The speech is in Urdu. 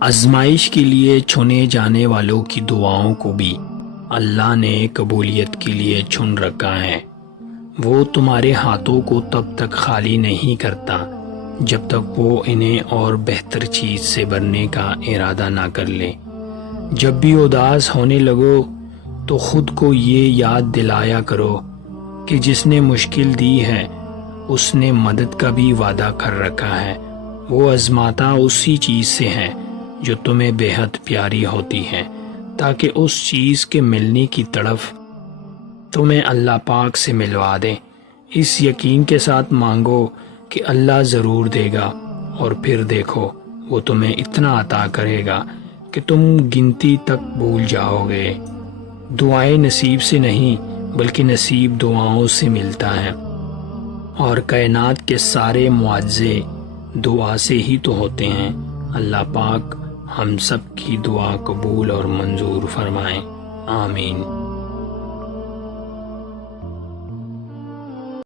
آزمائش کے لیے چنے جانے والوں کی دعاؤں کو بھی اللہ نے قبولیت کے لیے چن رکھا ہے۔ وہ تمہارے ہاتھوں کو تب تک خالی نہیں کرتا جب تک وہ انہیں اور بہتر چیز سے بھرنے کا ارادہ نہ کر لے۔ جب بھی اداس ہونے لگو تو خود کو یہ یاد دلایا کرو کہ جس نے مشکل دی ہے اس نے مدد کا بھی وعدہ کر رکھا ہے۔ وہ آزماتا اسی چیز سے ہے جو تمہیں بے حد پیاری ہوتی ہے، تاکہ اس چیز کے ملنے کی طرف تمہیں اللہ پاک سے ملوا دے۔ اس یقین کے ساتھ مانگو کہ اللہ ضرور دے گا، اور پھر دیکھو وہ تمہیں اتنا عطا کرے گا کہ تم گنتی تک بھول جاؤ گے۔ دعائیں نصیب سے نہیں بلکہ نصیب دعاؤں سے ملتا ہے، اور کائنات کے سارے معجزے دعا سے ہی تو ہوتے ہیں۔ اللہ پاک ہم سب کی دعا قبول اور منظور فرمائیں، آمین۔